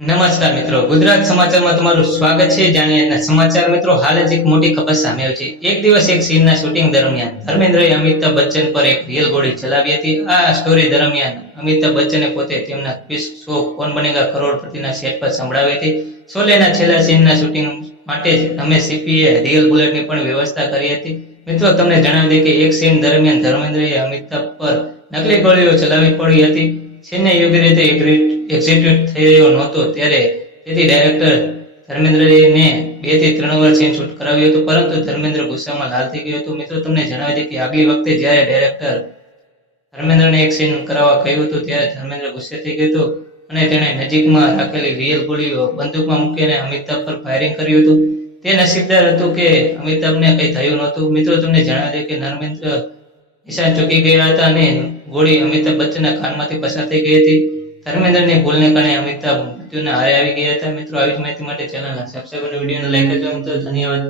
નમસ્કાર મિત્રો. ગુજરાત સમાચારમાં તમારું સ્વાગત છે. જાણીએ આજના સમાચાર મિત્રો, હાલ જ એક મોટી ખબર સામે આવી છે. એક દિવસ એક સીનના શૂટિંગ દરમિયાન ધર્મેન્દ્રએ અમિતાભ બચ્ચન પર એક રિયલ ગોળી ચલાવી હતી. આ સ્ટોરી દરમિયાન અમિતાભ બચ્ચને પોતે તેમના ક્વિઝ શો કોણ બનેગા કરોડપતિના સેટ પર સંભળાવી હતી. શોલેના છેલ્લા સીનના શૂટિંગ માટે જ રમેશ સીપીએ રિયલ બુલેટની પણ વ્યવસ્થા કરી હતી. મિત્રો, તમને જણાવી દઈએ કે એક સીન દરમિયાન ધર્મેન્દ્રએ અમિતાભ પર નકલી ગોળીઓ ચલાવી પડી હતી. સીનને યોગ્ય રીતે એક્ઝિક્યુટ થઈ રહ્યો નહોતો. ત્યારે તેથી ડાયરેક્ટર ધર્મેન્દ્રને બેથી ત્રણ વાર સીન શૂટ કરાવ્યું પરંતુ ધર્મેન્દ્ર ગુસ્સામાં લાલ થઈ ગયો હતો. મિત્રો, તમને જણાવી દે કે આગલી વખતે જ્યારે ડાયરેક્ટર ધર્મેન્દ્રને એક સીન કરાવવા કહ્યું હતું, ત્યારે ધર્મેન્દ્ર ગુસ્સે થઈ ગયો હતો અને તેણે નજીકમાં રાખેલી રિયલ ગોળીઓ બંદૂકમાં મૂકીને અમિતાભ પર ફાયરિંગ કર્યું હતું. તે નસીબદાર હતું કે અમિતાભને કંઈ થયું નહોતું. મિત્રો, તમને જણાવી દે કે ધર્મેન્દ્ર નિશાન ચૂકી ગયા હતા અને ગોળી અમિતાભ બચ્ચનના કાનમાંથી પસાર થઈ ગઈ હતી. ધર્મેન્દ્રની ભૂલને કારણે અમિતાભ મૃત્યુના હારે આવી ગયા હતા. મિત્રો, આવી જ માહિતી માટે ચેનલના સબસ્ક્રાઈબ અને વિડીયોને લાઈક કરજો. મિત્રો ધન્યવાદ.